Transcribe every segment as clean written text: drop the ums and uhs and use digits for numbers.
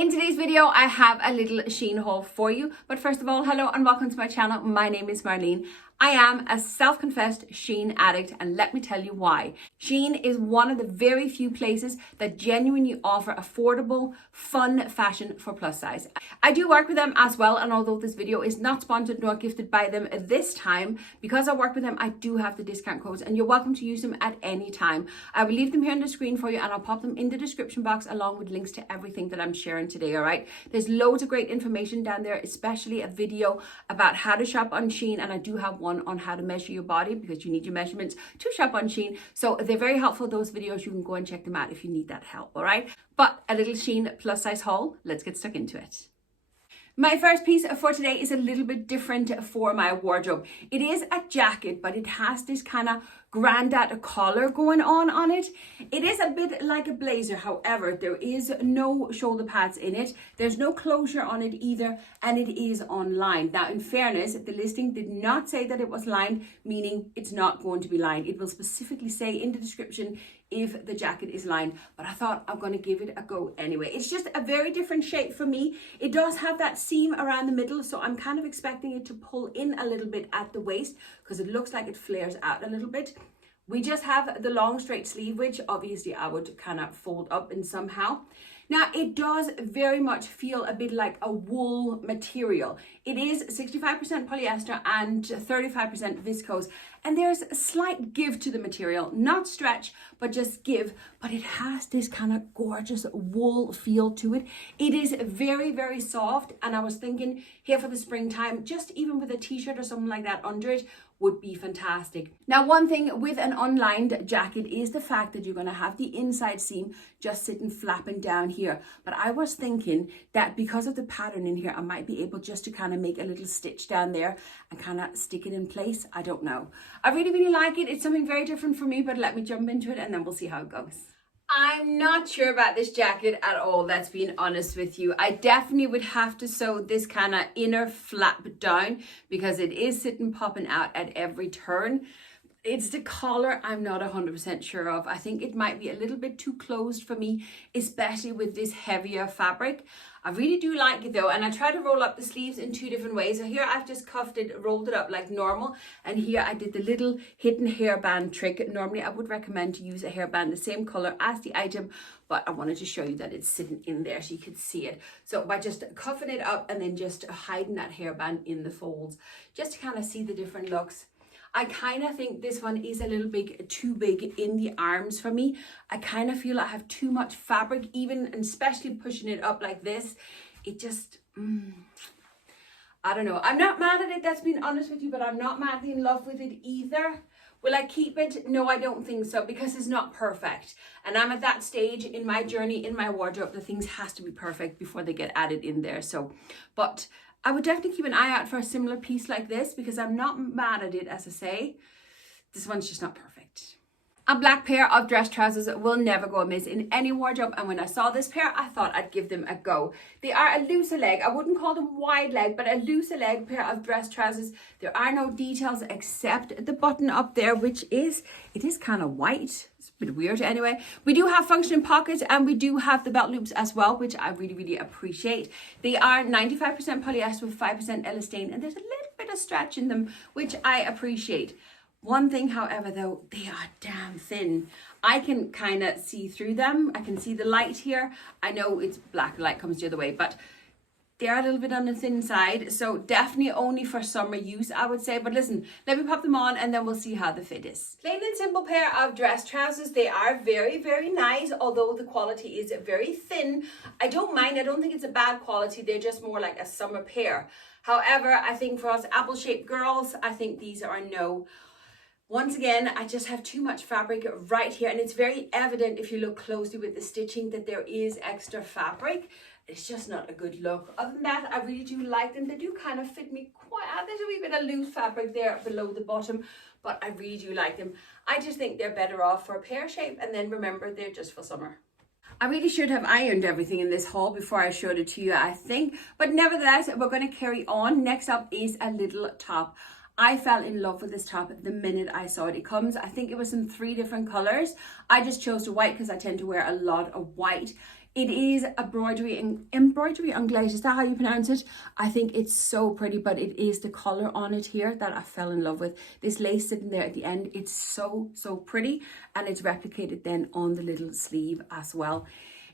In today's video, I have a little SHEIN haul for you. But first of all, hello and welcome to my channel. My name is Marleen. I am a self-confessed SHEIN addict, and let me tell you why. SHEIN is one of the very few places that genuinely offer affordable, fun fashion for plus size. I do work with them as well, and although this video is not sponsored nor gifted by them this time, because I work with them, I do have the discount codes and you're welcome to use them at any time. I will leave them here on the screen for you and I'll pop them in the description box along with links to everything that I'm sharing today, all right? There's loads of great information down there, especially a video about how to shop on SHEIN, and I do have one on how to measure your body because you need your measurements to shop on SHEIN. So they're very helpful, those videos. You can go and check them out if you need that help, all right? But a little SHEIN plus size haul, let's get stuck into it. My first piece for today is a little bit different for my wardrobe. It is a jacket, but it has this kind of grandad collar going on it. It is a bit like a blazer, however, there is no shoulder pads in it. There's no closure on it either, and it is unlined. Now, in fairness, the listing did not say that it was lined, meaning it's not going to be lined. It will specifically say in the description if the jacket is lined, but I thought I'm going to give it a go anyway. It's just a very different shape for me. It does have that seam around the middle, so I'm kind of expecting it to pull in a little bit at the waist because it looks like it flares out a little bit. We just have the long straight sleeve, which obviously I would kind of fold up in somehow. Now, it does very much feel a bit like a wool material. It is 65% polyester and 35% viscose. And there's a slight give to the material, not stretch, but just give. But it has this kind of gorgeous wool feel to it. It is very, very soft. And I was thinking here for the springtime, just even with a t-shirt or something like that under it, would be fantastic. Now, one thing with an unlined jacket is the fact that you're going to have the inside seam just sitting flapping down here. But I was thinking that because of the pattern in here, I might be able just to kind of make a little stitch down there and kind of stick it in place. I don't know. I really, really like it. It's something very different for me, but let me jump into it and then we'll see how it goes. I'm not sure about this jacket at all, let's be honest with you. I definitely would have to sew this kind of inner flap down because it is sitting popping out at every turn. It's the collar I'm not 100% sure of. I think it might be a little bit too closed for me, especially with this heavier fabric. I really do like it though, and I try to roll up the sleeves in two different ways. So here I've just cuffed it, rolled it up like normal, and here I did the little hidden hairband trick. Normally I would recommend to use a hairband the same color as the item, but I wanted to show you that it's sitting in there so you could see it. So by just cuffing it up and then just hiding that hairband in the folds, just to kind of see the different looks. I kind of think this one is a little bit too big in the arms for me. I kind of feel I have too much fabric, even and especially pushing it up like this. It just, I don't know. I'm not mad at it, that's being honest with you, but I'm not madly in love with it either. Will I keep it? No, I don't think so, because it's not perfect. And I'm at that stage in my journey, in my wardrobe, that things has to be perfect before they get added in there. So, but I would definitely keep an eye out for a similar piece like this because I'm not mad at it, as I say. This one's just not perfect. A black pair of dress trousers will never go amiss in any wardrobe, and when I saw this pair, I thought I'd give them a go. They are a looser leg. I wouldn't call them wide leg, but a looser leg pair of dress trousers. There are no details except the button up there, which is, it is kind of white. It's a bit weird anyway. We do have functioning pockets and we do have the belt loops as well, which I really, really appreciate. They are 95% polyester with 5% elastane, and there's a little bit of stretch in them, which I appreciate. One thing, however, though, they are damn thin. I can kind of see through them. I can see the light here. I know it's black, the light comes the other way, but they're a little bit on the thin side. So definitely only for summer use, I would say. But listen, let me pop them on and then we'll see how the fit is. Plain and simple pair of dress trousers. They are very, very nice, although the quality is very thin. I don't mind. I don't think it's a bad quality. They're just more like a summer pair. However, I think for us apple-shaped girls, I think these are no. Once again, I just have too much fabric right here, and it's very evident if you look closely with the stitching that there is extra fabric. It's just not a good look. Other than that, I really do like them. They do kind of fit me quite, there's a wee bit of loose fabric there below the bottom, but I really do like them. I just think they're better off for a pear shape, and then remember, they're just for summer. I really should have ironed everything in this haul before I showed it to you, I think, but nevertheless, we're going to carry on. Next up is a little top. I fell in love with this top the minute I saw it. It comes, I think it was in 3 different colors. I just chose the white because I tend to wear a lot of white. It is embroidery on glaze. Is that how you pronounce it? I think it's so pretty, but it is the color on it here that I fell in love with. This lace sitting there at the end, it's so pretty, and it's replicated then on the little sleeve as well.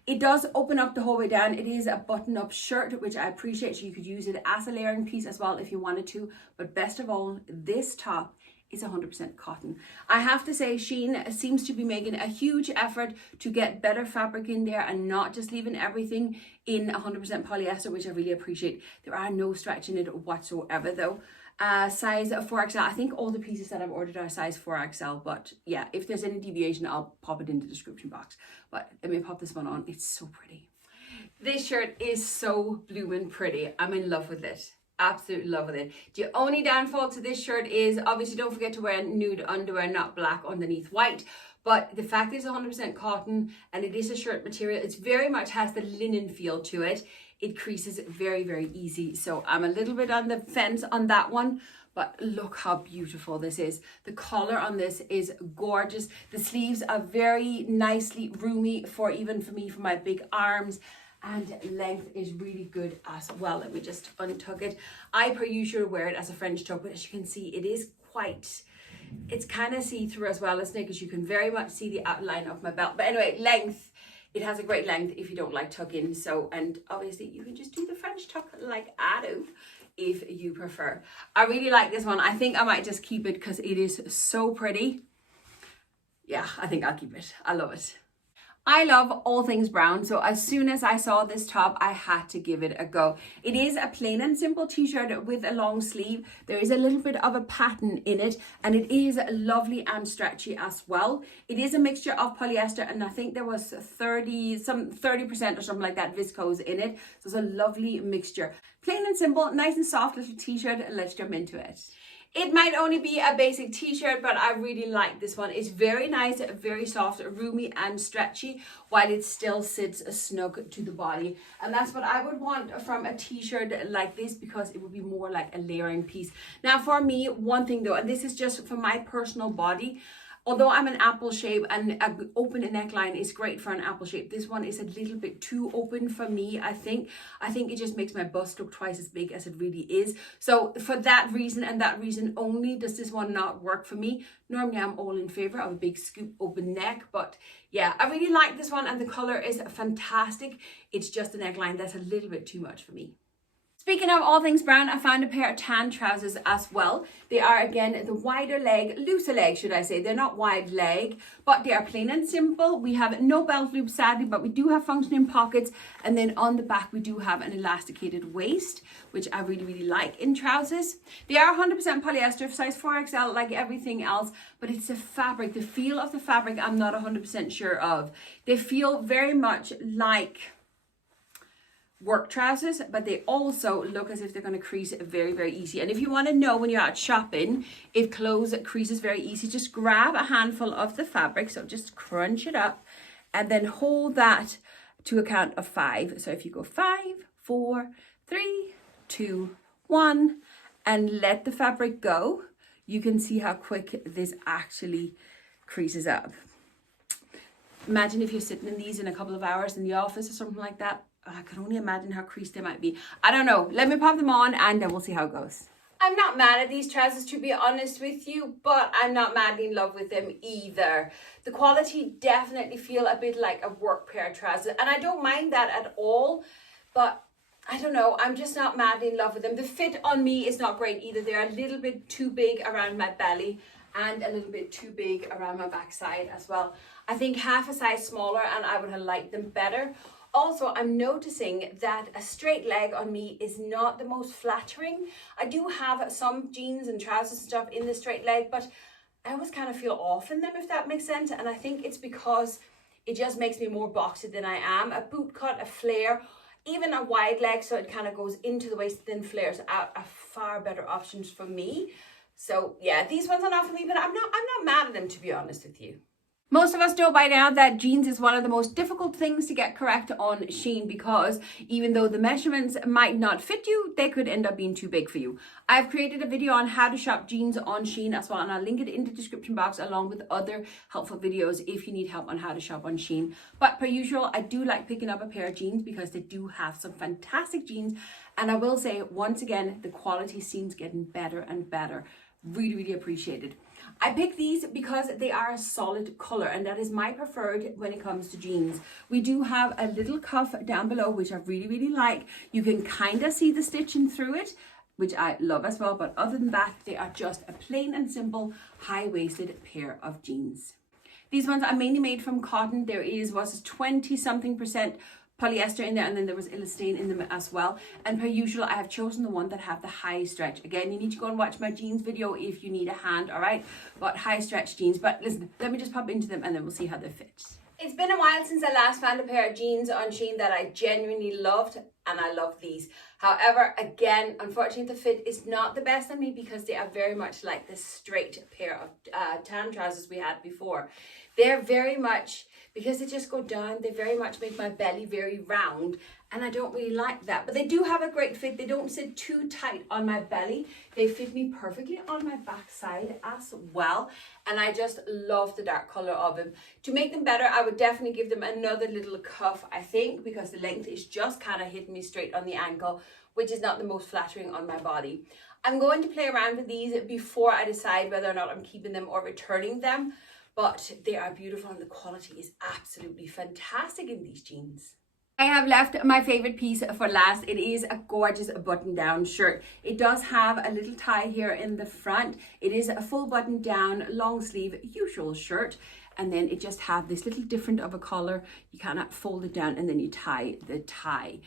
It does open up the whole way down. It is a button-up shirt, which I appreciate. So you could use it as a layering piece as well if you wanted to. But best of all, this top is 100% cotton. I have to say, SHEIN seems to be making a huge effort to get better fabric in there and not just leaving everything in 100% polyester, which I really appreciate. There are no stretch in it whatsoever though. Size 4XL. I think all the pieces that I've ordered are size 4XL, but yeah, if there's any deviation, I'll pop it in the description box. But let me pop this one on. It's so pretty. This shirt is so blooming pretty. I'm in love with it. Absolute love with it. The only downfall to this shirt is obviously don't forget to wear nude underwear, not black underneath white. But the fact it's 100% cotton and it is a shirt material, it very much has the linen feel to it. It creases very easy. So I'm a little bit on the fence on that one. But look how beautiful this is. The collar on this is gorgeous. The sleeves are very nicely roomy for me, for my big arms. And length is really good as well. Let me just untug it. I per usual wear it as a French tuck, but as you can see, it is it's kind of see-through as well, isn't it? Because you can very much see the outline of my belt. But anyway, length, it has a great length if you don't like tucking. So, and obviously you can just do the French tuck like I do if you prefer. I really like this one. I think I might just keep it because it is so pretty. Yeah, I think I'll keep it. I love it. I love all things brown, so as soon as I saw this top, I had to give it a go. It is a plain and simple t-shirt with a long sleeve. There is a little bit of a pattern in it, and it is lovely and stretchy as well. It is a mixture of polyester, and I think there was 30% or something like that viscose in it. So it's a lovely mixture. Plain and simple, nice and soft little t-shirt. Let's jump into it. It might only be a basic t-shirt, but I really like this one. It's very nice, very soft, roomy and stretchy, while it still sits snug to the body. And that's what I would want from a t-shirt like this, because it would be more like a layering piece. Now for me, one thing though, and this is just for my personal body, although I'm an apple shape and an open neckline is great for an apple shape, this one is a little bit too open for me, I think. I think it just makes my bust look twice as big as it really is. So for that reason and that reason only does this one not work for me. Normally I'm all in favor of a big scoop open neck, but yeah, I really like this one and the color is fantastic. It's just the neckline that's a little bit too much for me. Speaking of all things brown, I found a pair of tan trousers as well. They are, again, the wider leg, looser leg, should I say. They're not wide leg, but they are plain and simple. We have no belt loop, sadly, but we do have functioning pockets. And then on the back, we do have an elasticated waist, which I really like in trousers. They are 100% polyester, size 4XL, like everything else, but it's the fabric, the feel of the fabric, I'm not 100% sure of. They feel very much like work trousers, but they also look as if they're going to crease very easy. And if you want to know when you're out shopping if clothes creases very easy, just grab a handful of the fabric, so just crunch it up and then hold that to a count of 5. So if you go 5, 4, 3, 2, 1 and let the fabric go, you can see how quick this actually creases up. Imagine if you're sitting in these in a couple of hours in the office or something like that. I can only imagine how creased they might be. I don't know. Let me pop them on and then we'll see how it goes. I'm not mad at these trousers, to be honest with you, but I'm not madly in love with them either. The quality definitely feel a bit like a work pair of trousers, and I don't mind that at all, but I don't know, I'm just not madly in love with them. The fit on me is not great either. They're a little bit too big around my belly and a little bit too big around my backside as well. I think half a size smaller and I would have liked them better. Also, I'm noticing that a straight leg on me is not the most flattering. I do have some jeans and trousers and stuff in the straight leg, but I always kind of feel off in them, if that makes sense. And I think it's because it just makes me more boxy than I am. A boot cut, a flare, even a wide leg, so it kind of goes into the waist, then flares out, are far better options for me. So yeah, these ones are not for me, but I'm not mad at them, to be honest with you. Most of us know by now that jeans is one of the most difficult things to get correct on SHEIN because even though the measurements might not fit you, they could end up being too big for you. I've created a video on how to shop jeans on SHEIN as well, and I'll link it in the description box along with other helpful videos if you need help on how to shop on SHEIN. But per usual, I do like picking up a pair of jeans because they do have some fantastic jeans, and I will say once again, the quality seems getting better and better. Really, really appreciated. I picked these because they are a solid color, and that is my preferred when it comes to jeans. We do have a little cuff down below, which I really, really like. You can kind of see the stitching through it, which I love as well. But other than that, they are just a plain and simple high-waisted pair of jeans. These ones are mainly made from cotton. There was 20-something% polyester in there, and then there was elastane in them as well. And per usual, I have chosen the one that have the high stretch. Again, you need to go and watch my jeans video if you need a hand, all right? But high stretch jeans. But listen, let me just pop into them and then we'll see how they fit. It's been a while since I last found a pair of jeans on SHEIN that I genuinely loved, and I love these. However, again, unfortunately, the fit is not the best on me because they are very much like the straight pair of tan trousers we had before. They're very much, because they just go down, they very much make my belly very round, and I don't really like that. But they do have a great fit. They don't sit too tight on my belly. They fit me perfectly on my backside as well, and I just love the dark color of them. To make them better, I would definitely give them another little cuff, I think, because the length is just kind of hitting me straight on the ankle, which is not the most flattering on my body. I'm going to play around with these before I decide whether or not I'm keeping them or returning them. But they are beautiful and the quality is absolutely fantastic in these jeans. I have left my favorite piece for last. It is a gorgeous button-down shirt. It does have a little tie here in the front. It is a full button-down, long sleeve, usual shirt. And then it just have this little different of a collar. You kind of fold it down and then you tie the tie.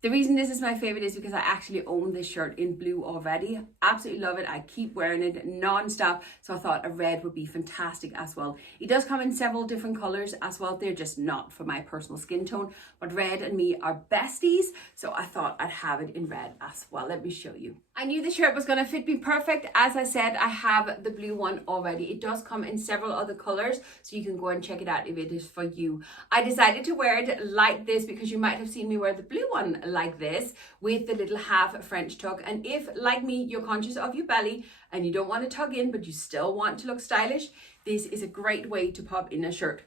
The reason this is my favorite is because I actually own this shirt in blue already. Absolutely love it. I keep wearing it non-stop. So I thought a red would be fantastic as well. It does come in several different colors as well. They're just not for my personal skin tone. But red and me are besties. So I thought I'd have it in red as well. Let me show you. I knew the shirt was going to fit me perfect. As I said, I have the blue one already. It does come in several other colors. So you can go and check it out if it is for you. I decided to wear it like this because you might have seen me wear the blue one like this with the little half French tuck. And if, like me, you're conscious of your belly and you don't want to tug in but you still want to look stylish, this is a great way to pop in a shirt.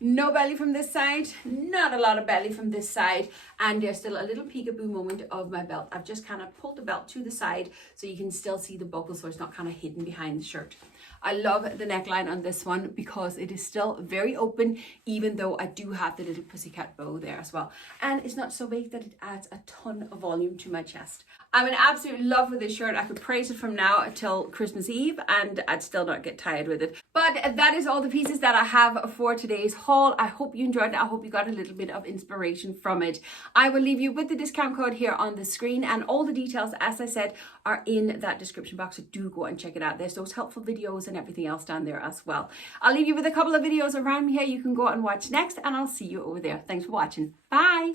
No belly from this side, not a lot of belly from this side, and there's still a little peekaboo moment of my belt. I've just kind of pulled the belt to the side so you can still see the buckle so it's not kind of hidden behind the shirt. I love the neckline on this one because it is still very open, even though I do have the little pussycat bow there as well. And it's not so big that it adds a ton of volume to my chest. I'm in absolute love with this shirt. I could praise it from now until Christmas Eve and I'd still not get tired with it. But that is all the pieces that I have for today's haul. I hope you enjoyed it. I hope you got a little bit of inspiration from it. I will leave you with the discount code here on the screen, and all the details, as I said, are in that description box. So do go and check it out. There's those helpful videos and everything else down there as well. I'll leave you with a couple of videos around here you can go and watch next, and I'll see you over there. Thanks for watching. Bye.